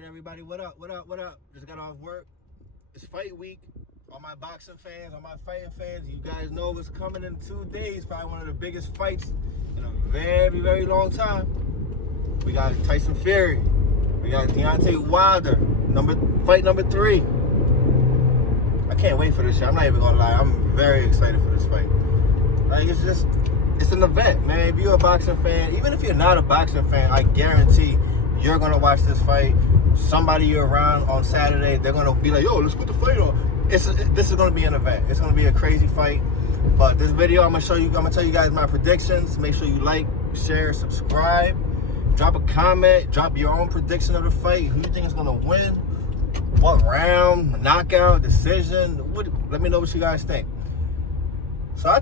right, everybody, what up, what up, what up? Just got off work. It's fight week. All my boxing fans, all my fighting fans, you guys know what's coming in 2 days. Probably one of the biggest fights in a very, very long time. We got Tyson Fury. We got Deontay Wilder, fight number 3. I can't wait for this shit. I'm not even gonna lie. I'm very excited for this fight. Like, it's an event, man. If you're a boxing fan, even if you're not a boxing fan, I guarantee you're gonna watch this fight. Somebody you're around on Saturday, they're gonna be like, yo, let's put the fight on. This is gonna be an event. It's gonna be a crazy fight. But this video, I'm gonna tell you guys my predictions. Make sure you like, share, subscribe, drop a comment, drop your own prediction of the fight. Who you think is gonna win? What round? Knockout? Decision? Let me know what you guys think. So I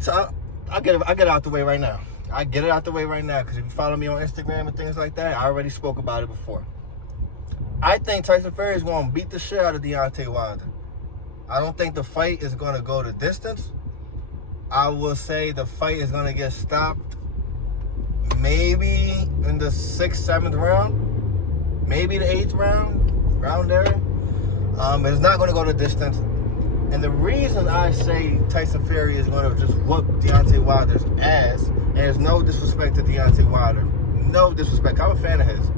get it out the way right now. I get it out the way right now because if you follow me on Instagram and things like that, I already spoke about it before. I think Tyson Fury is going to beat the shit out of Deontay Wilder. I don't think the fight is going to go the distance. I will say the fight is going to get stopped maybe in the 6th, 7th round, maybe the 8th round there. It's not going to go the distance. And the reason I say Tyson Fury is going to just whoop Deontay Wilder's ass, and there's no disrespect to Deontay Wilder. No disrespect. I'm a fan of his.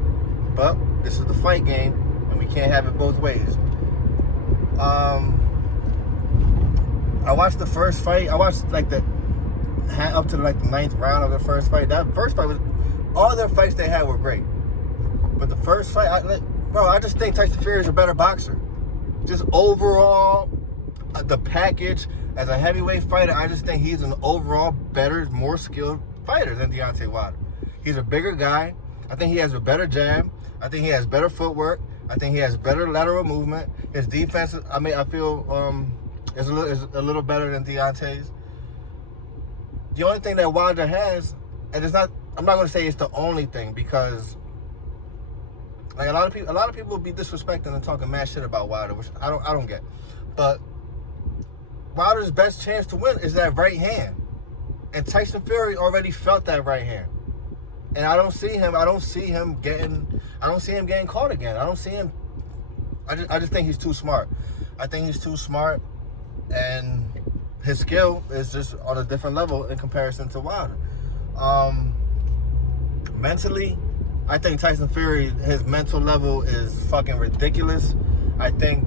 But this is the fight game, and we can't have it both ways. I watched the first fight. I watched up to the 9th round of the first fight. That first fight all their fights they had were great. But the first fight, I just think Tyson Fury is a better boxer. Just overall, the package as a heavyweight fighter, I just think he's an overall better, more skilled fighter than Deontay Wilder. He's a bigger guy. I think he has a better jab. I think he has better footwork. I think he has better lateral movement. His defense, I feel is a little better than Deontay's. The only thing that Wilder has, and I'm not going to say it's the only thing, because like a lot of people be disrespecting and talking mad shit about Wilder, which I don't get. But Wilder's best chance to win is that right hand. And Tyson Fury already felt that right hand. And I don't see him getting caught again. I just think he's too smart. I think he's too smart, and his skill is just on a different level in comparison to Wilder. Mentally, I think Tyson Fury, his mental level is fucking ridiculous. I think,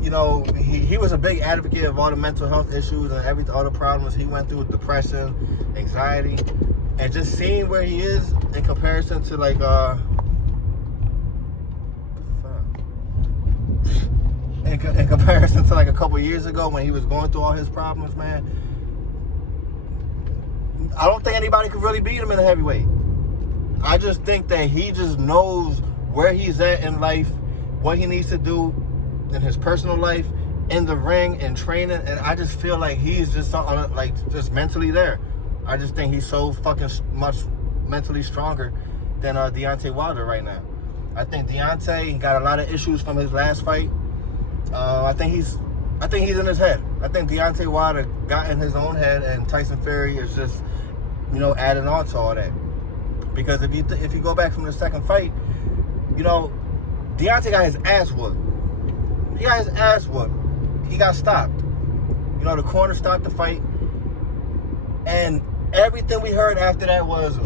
he was a big advocate of all the mental health issues and all the problems he went through with depression, anxiety, and just seeing where he is in comparison to in comparison to a couple years ago when he was going through all his problems, man. I don't think anybody could really beat him in the heavyweight. I just think that he just knows where he's at in life, what he needs to do in his personal life, in the ring, and training, and I just feel like he's just just mentally there. I just think he's so fucking much mentally stronger than Deontay Wilder right now. I think Deontay got a lot of issues from his last fight. I think he's in his head. I think Deontay Wilder got in his own head, and Tyson Fury is just, adding on to all that. Because if you go back from the second fight, Deontay got his ass whooped. He got his ass whooped. He got stopped. The corner stopped the fight, and everything we heard after that was, it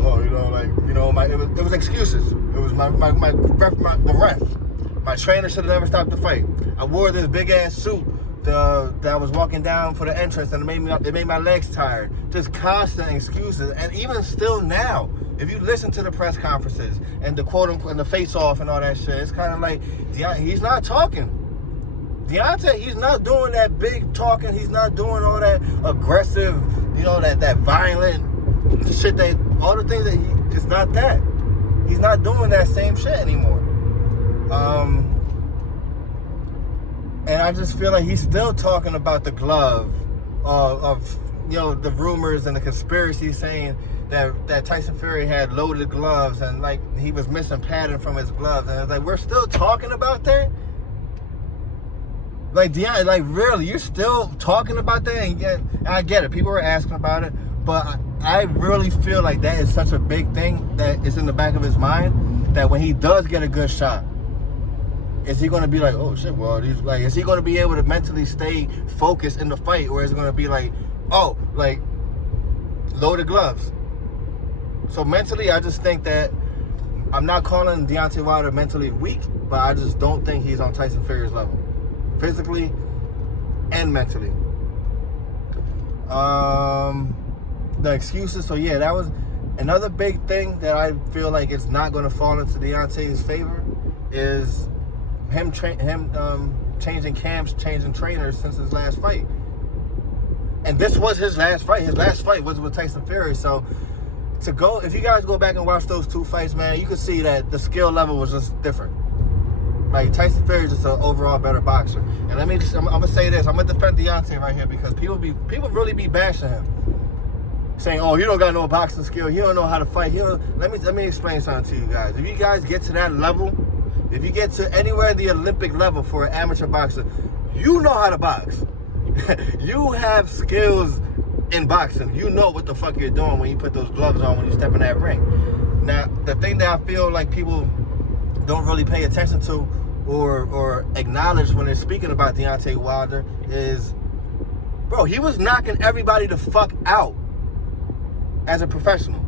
was excuses. It was the ref. My trainer should have never stopped the fight. I wore this big ass suit that I was walking down for the entrance, and it made my legs tired. Just constant excuses. And even still now, if you listen to the press conferences and the quote unquote and the face off and all that shit, it's kind of like he's not talking. Deontay, he's not doing that big talking. He's not doing all that aggressive, that violent shit. All the things that it's not that. He's not doing that same shit anymore. And I just feel like he's still talking about the glove of the rumors and the conspiracy saying that Tyson Fury had loaded gloves and he was missing padding from his gloves, and it's we're still talking about that. Really, you're still talking about that? And I get it. People were asking about it, but I really feel like that is such a big thing that is in the back of his mind. that when he does get a good shot, is he going to be like, oh shit, well, is he going to be able to mentally stay focused in the fight, or is it going to be like, oh, like, loaded gloves? So mentally, I just think that I'm not calling Deontay Wilder mentally weak, but I just don't think he's on Tyson Fury's level, physically and mentally. The excuses. So yeah, that was another big thing that I feel like it's not going to fall into Deontay's favor is him changing camps, changing trainers since his last fight. And this was his last fight. His last fight was with Tyson Fury. So if you guys go back and watch those two fights, man, you can see that the skill level was just different. Like, Tyson Fury is just an overall better boxer. And I'm gonna say this. I'm gonna defend Deontay right here because people really be bashing him, saying, "Oh, he don't got no boxing skill. He don't know how to fight." Let me explain something to you guys. If you guys get to that level, if you get to anywhere the Olympic level for an amateur boxer, you know how to box. You have skills in boxing. You know what the fuck you're doing when you put those gloves on when you step in that ring. Now, the thing that I feel like people don't really pay attention to or acknowledge when they're speaking about Deontay Wilder is, bro, he was knocking everybody the fuck out as a professional.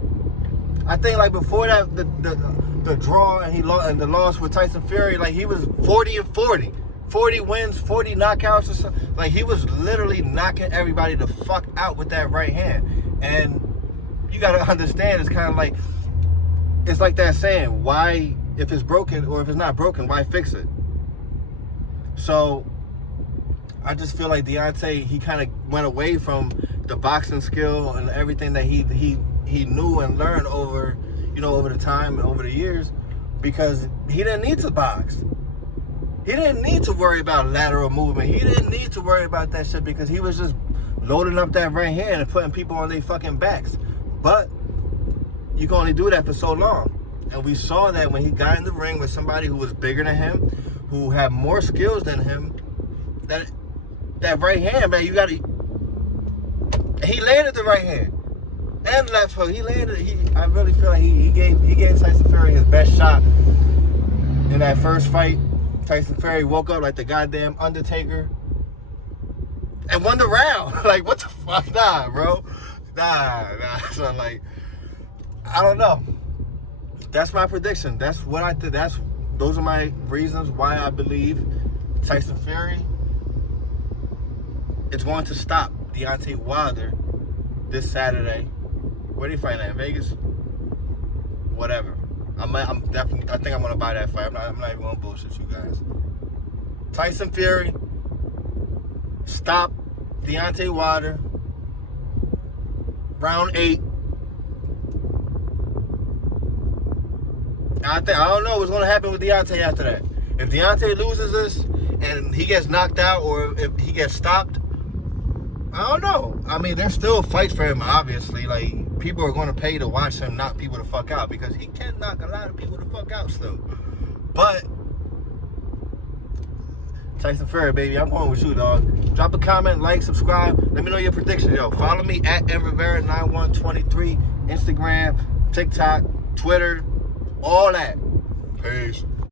I think like before that, the draw and the loss with Tyson Fury, like he was 40-40. 40 wins, 40 knockouts or something. Like, he was literally knocking everybody the fuck out with that right hand. And you gotta understand, it's kind of like, it's like that saying, why, if it's broken or if it's not broken, why fix it? So I just feel like Deontay, he kind of went away from the boxing skill and everything that he knew and learned over the time and over the years, because he didn't need to box. He didn't need to worry about lateral movement. He didn't need to worry about that shit because he was just loading up that right hand and putting people on their fucking backs. But you can only do that for so long. And we saw that when he got in the ring with somebody who was bigger than him, who had more skills than him, that right hand, man, he landed the right hand and left hook. I really feel like he gave Tyson Fury his best shot in that first fight. Tyson Fury woke up like the goddamn Undertaker and won the round. Like, what the fuck? Nah, bro. Nah. So, like, I don't know. That's my prediction. That's what I did. Those are my reasons why I believe Tyson Fury is going to stop Deontay Wilder this Saturday. Where do you fight at? In Vegas? Whatever. I think I'm gonna buy that fight. I'm not even gonna bullshit you guys. Tyson Fury, stop Deontay Wilder. Round 8. I don't know what's gonna happen with Deontay after that. If Deontay loses this and he gets knocked out, or if he gets stopped, I don't know. I mean, there's still fights for him, obviously. Like, people are going to pay to watch him knock people the fuck out because he can knock a lot of people the fuck out still. But Tyson Fury, baby, I'm going with you, dog. Drop a comment, like, subscribe. Let me know your predictions, yo. Follow me at mrivera9123, Instagram, TikTok, Twitter, all that. Peace.